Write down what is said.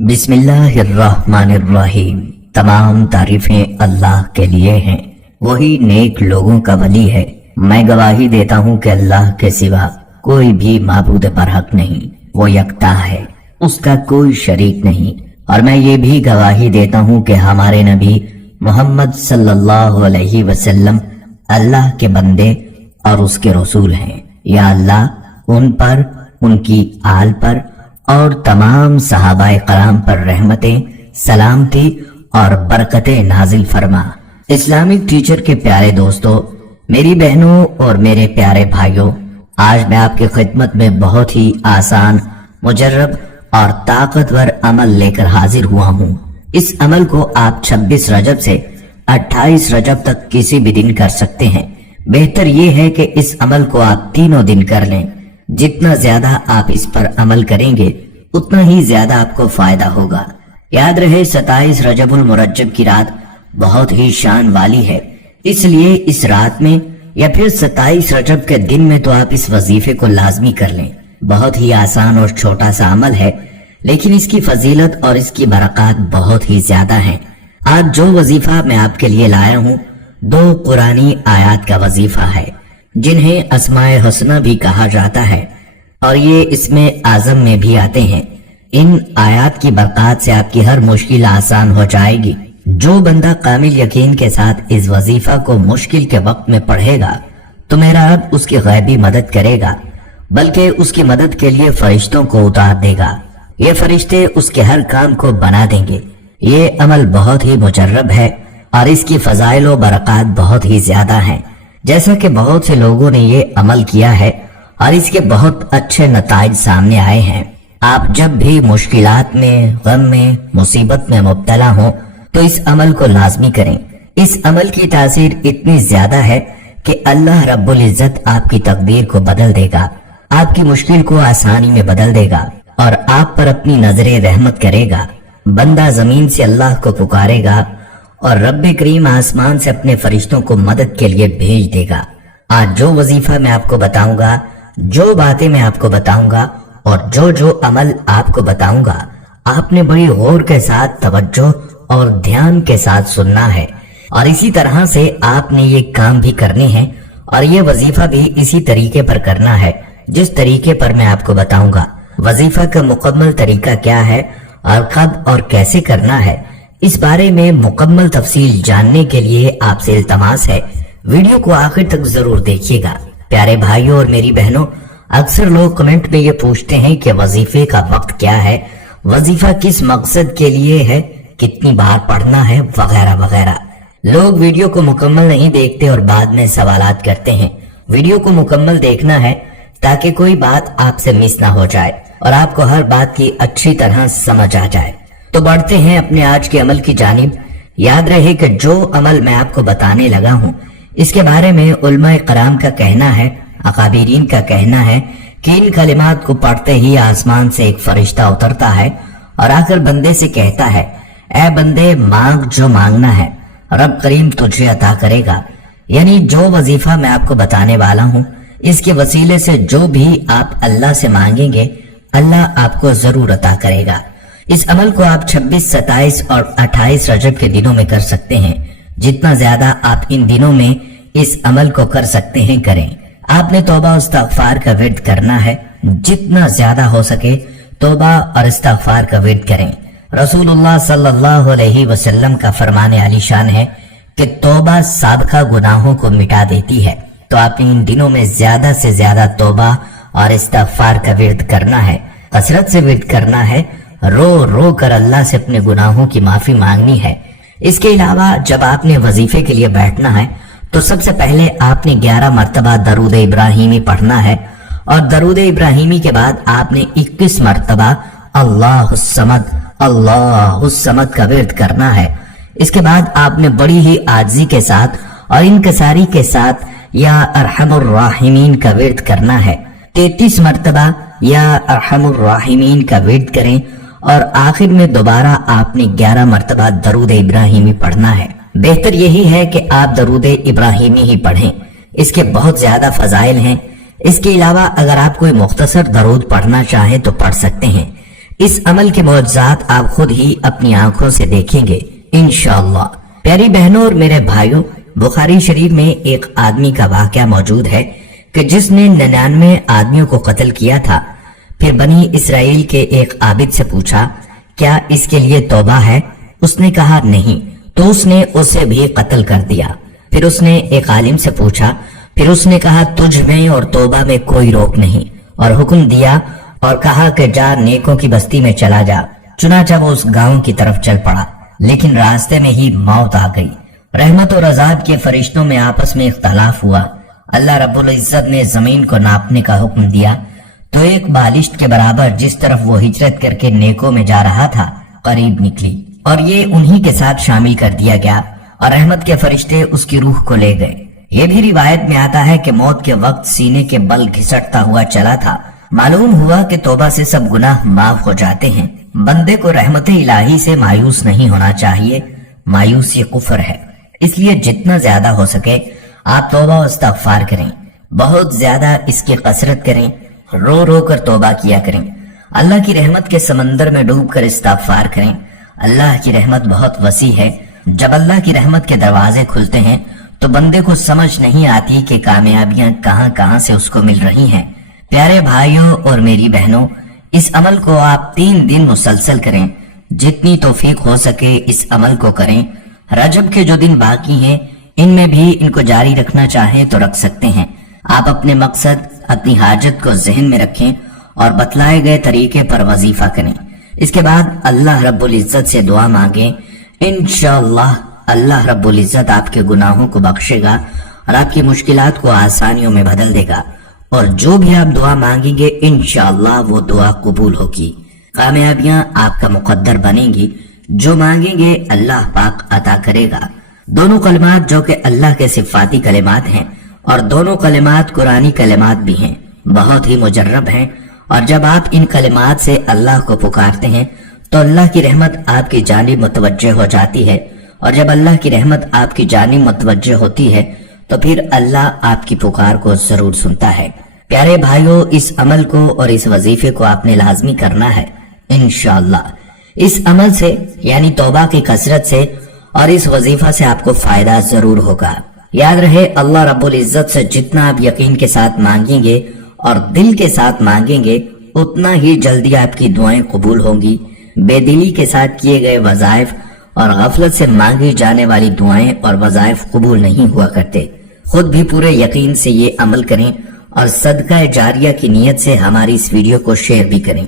बिस्मिल्लाहिर्रहमानिर्रहीम। तमाम तारीफें अल्लाह के लिए हैं, वही नेक लोगों का वली है। मैं गवाही देता हूँ कि अल्लाह के सिवा कोई भी माबूद बरहक नहीं, वो यकता है, उसका कोई शरीक नहीं। और मैं ये भी गवाही देता हूँ कि हमारे नबी मोहम्मद सल्लल्लाहु अलैहि वसल्लम अल्लाह के बंदे और उसके रसूल हैं। या अल्लाह उन पर, उनकी आल पर और तमाम सहाबाए कराम पर रहमतें, सलामती और बरकतें नाजिल फरमा। इस्लामिक टीचर के प्यारे दोस्तों, मेरी बहनों और मेरे प्यारे भाइयों, आज मैं आपकी खिदमत में बहुत ही आसान, मुजर्रब और ताकतवर अमल लेकर हाजिर हुआ हूँ। इस अमल को आप 26 रजब से 28 रजब तक किसी भी दिन कर सकते हैं। बेहतर ये है कि इस अमल को आप तीनों दिन कर लें। जितना ज्यादा आप इस पर अमल करेंगे उतना ही ज्यादा आपको फायदा होगा। याद रहे 27 रजबुल मुरज्जब की रात बहुत ही शान वाली है, इसलिए इस रात में या फिर 27 रजब के दिन में तो आप इस वजीफे को लाजमी कर लें। बहुत ही आसान और छोटा सा अमल है, लेकिन इसकी फजीलत और इसकी बरकत बहुत ही ज्यादा है। आज जो वजीफा मैं आपके लिए लाया हूँ 2 कुरानी आयात का वजीफा है, जिन्हें अस्माए हसना भी कहा जाता है और ये इसमें आजम में भी आते हैं। इन आयात की बरकत से आपकी हर मुश्किल आसान हो जाएगी। जो बंदा कामिल यकीन के साथ इस वजीफा को मुश्किल के वक्त में पढ़ेगा तो मेरा रब उसकी गैबी मदद करेगा, बल्कि उसकी मदद के लिए फरिश्तों को उतार देगा। ये फरिश्ते उसके हर काम को बना देंगे। ये अमल बहुत ही मुजर्रब है और इसकी फजाइल व बरकत बहुत ही ज्यादा है। जैसा कि बहुत से लोगों ने ये अमल किया है और इसके बहुत अच्छे नताइज सामने आए हैं। आप जब भी मुश्किलात में, गम में, मुसीबत में मुब्तला हो तो इस अमल को लाजमी करें। इस अमल की तासीर इतनी ज्यादा है कि अल्लाह रब्बुल इज्जत आपकी तकदीर को बदल देगा, आपकी मुश्किल को आसानी में बदल देगा और आप पर अपनी नजरे रहमत करेगा। बंदा जमीन से अल्लाह को पुकारेगा और रब्बे करीम आसमान से अपने फरिश्तों को मदद के लिए भेज देगा। आज जो वजीफा मैं आपको बताऊंगा, जो बातें मैं आपको बताऊंगा और जो अमल आपको बताऊंगा, आपने बड़ी गौर के साथ, तवज्जो और ध्यान के साथ सुनना है और इसी तरह से आपने ये काम भी करने हैं और ये वजीफा भी इसी तरीके पर करना है जिस तरीके पर मैं आपको बताऊंगा। वजीफा का मुकम्मल तरीका क्या है और कब और कैसे करना है, इस बारे में मुकम्मल तफसील जानने के लिए आपसे इल्तमास है, वीडियो को आखिर तक जरूर देखिएगा। प्यारे भाइयों और मेरी बहनों, अक्सर लोग कमेंट में ये पूछते हैं कि वजीफे का वक्त क्या है, वजीफा किस मकसद के लिए है, कितनी बार पढ़ना है, वगैरह वगैरह। लोग वीडियो को मुकम्मल नहीं देखते और बाद में सवालात करते हैं। वीडियो को मुकम्मल देखना है ताकि कोई बात आपसे मिस ना हो जाए और आपको हर बात की अच्छी तरह समझ आ जाए। तो बढ़ते हैं अपने आज के अमल की जानिब। याद रहे कि जो अमल मैं आपको बताने लगा हूँ इसके बारे में उलमाए कराम का कहना है, अकाबिरीन का कहना है कि इन कलिमात को पढ़ते ही आसमान से एक फरिश्ता उतरता है और आकर बंदे से कहता है, ऐ बंदे, मांग जो मांगना है, रब करीम तुझे अता करेगा। यानी जो वजीफा मैं आपको बताने वाला हूँ इसके वसीले से जो भी आप अल्लाह से मांगेंगे अल्लाह आपको जरूर अता करेगा। इस अमल को आप 26, 27 और 28 रजब के दिनों में कर सकते हैं। जितना ज्यादा आप इन दिनों में इस अमल को कर सकते हैं करें। आपने तौबा और इस्तिग़फ़ार का विर्द करना है, जितना ज्यादा हो सके तौबा और इस्तिग़फ़ार का विर्द करें। रसूलुल्लाह सल्लल्लाहु अलैहि वसल्लम का फरमाने आलीशान है कि तौबा साबिक़ा गुनाहों को मिटा देती है। तो आपने इन दिनों में ज्यादा से ज्यादा तौबा और इस्तिग़फ़ार का विर्द करना है, कसरत से विर्द करना है, रो रो कर अल्लाह से अपने गुनाहों की माफी मांगनी है। इसके अलावा जब आपने वजीफे के लिए बैठना है तो सबसे पहले आपने 11 मरतबा दरूद इब्राहिमी पढ़ना है और दरूद इब्राहिमी के बाद आपने 21 मरतबा अल्लाहुस समद का विर्द करना है। इसके बाद आपने बड़ी ही आजिज़ी के साथ और इनकसारी के साथ या अरहमुर राहिमीन का विर्द करना है। 33 मरतबा या अरहमुर राहिमीन का विर्द करें और आखिर में दोबारा आपने 11 मरतबा दरूद इब्राहिमी पढ़ना है। बेहतर यही है कि आप दरूद इब्राहिमी ही पढ़ें, इसके बहुत ज्यादा फजाइल हैं। इसके अलावा अगर आप कोई मुख्तसर दरूद पढ़ना चाहें तो पढ़ सकते हैं। इस अमल के मौजज़ात आप खुद ही अपनी आंखों से देखेंगे इंशाअल्लाह। प्यारी बहनों और मेरे भाइयों, बुखारी शरीफ में एक आदमी का वाकया मौजूद है कि जिसने 99 आदमियों को कत्ल किया था। फिर बनी इसराइल के एक आबिद से पूछा, क्या इसके लिए तौबा है? उसने कहा नहीं, तो उसने उसे भी कत्ल कर दिया। फिर उसने एक आलिम से पूछा, फिर उसने कहा तुझ में और तौबा में कोई रोक नहीं, और हुक्म दिया और कहा कि जा नेकों की बस्ती में चला जा। चुनाचा वो उस गांव की तरफ चल पड़ा, लेकिन रास्ते में ही मौत आ गई। रहमत और अजाब के फरिश्तों में आपस में इख्तलाफ हुआ। अल्लाह रब्बुल इज्जत ने जमीन को नापने का हुक्म दिया, तो एक बालिश्त के बराबर जिस तरफ वो हिजरत करके नेकों में जा रहा था करीब निकली, और ये उन्हीं के साथ शामिल कर दिया गया, और रहमत के फरिश्ते उसकी रूह को ले गए। ये भी रिवायत में आता है कि मौत के वक्त सीने के बल घिसटता हुआ चला था। मालूम हुआ कि तौबा से सब गुनाह माफ हो जाते हैं। बंदे को रहमत इलाही से मायूस नहीं होना चाहिए, मायूस ये कुफर है। इसलिए जितना ज्यादा हो सके आप तौबा और इस्तगफार करें, बहुत ज्यादा इसकी कसरत करें, रो रो कर तौबा किया करें, अल्लाह की रहमत के समंदर में डूब कर इस्तगफार करें। अल्लाह की रहमत बहुत वसी है। जब अल्लाह की रहमत के दरवाजे खुलते हैं तो बंदे को समझ नहीं आती कि कामयाबियां कहां कहां से उसको मिल रही हैं। प्यारे भाइयों और मेरी बहनों, इस अमल को आप 3 दिन मुसलसल करें। जितनी तौफीक हो सके इस अमल को करें। रजब के जो दिन बाकी हैं इनमें भी इनको जारी रखना चाहें तो रख सकते हैं। आप अपने मकसद, अपनी हाजत को जहन में रखें और बतलाए गए तरीके पर वजीफा करें। इसके बाद अल्लाह रब्बुल इज्जत से दुआ मांगे। इंशाअल्लाह अल्लाह रब्बुल इज्जत आपके गुनाहों को बख्शेगा और आपकी मुश्किलात को आसानियों में बदल देगा, और जो भी आप दुआ मांगेंगे इंशाअल्लाह वो दुआ कबूल होगी। कामयाबियां आपका मुकद्दर बनेगी। जो मांगेंगे अल्लाह पाक अता करेगा। दोनों कलिमात जो कि अल्लाह के सिफाती कलिमात हैं, और दोनों कलिमात कुरानी कलिमात भी हैं, बहुत ही मुजर्रब हैं। और जब आप इन कलिमात से अल्लाह को पुकारते हैं तो अल्लाह की रहमत आपकी जानिब मुतवज्जे हो जाती है, और जब अल्लाह की रहमत आपकी जानिब मुतवज्जे होती है तो फिर अल्लाह आपकी पुकार को जरूर सुनता है। प्यारे भाइयों, इस अमल को और इस वजीफे को आपने लाजमी करना है इंशाअल्लाह। इस अमल से यानी तौबा की कसरत से और इस वजीफा से आपको फायदा जरूर होगा। याद रहे, अल्लाह रब्बुल इज्जत से जितना आप यकीन के साथ मांगेंगे और दिल के साथ मांगेंगे उतना ही जल्दी आपकी दुआएं कबूल होंगी। बेदिली के साथ किए गए वज़ाइफ और गफलत से मांगी जाने वाली दुआएं और वज़ाइफ कबूल नहीं हुआ करते। खुद भी पूरे यकीन से ये अमल करें और सदका जारिया की नीयत से हमारी इस वीडियो को शेयर भी करें।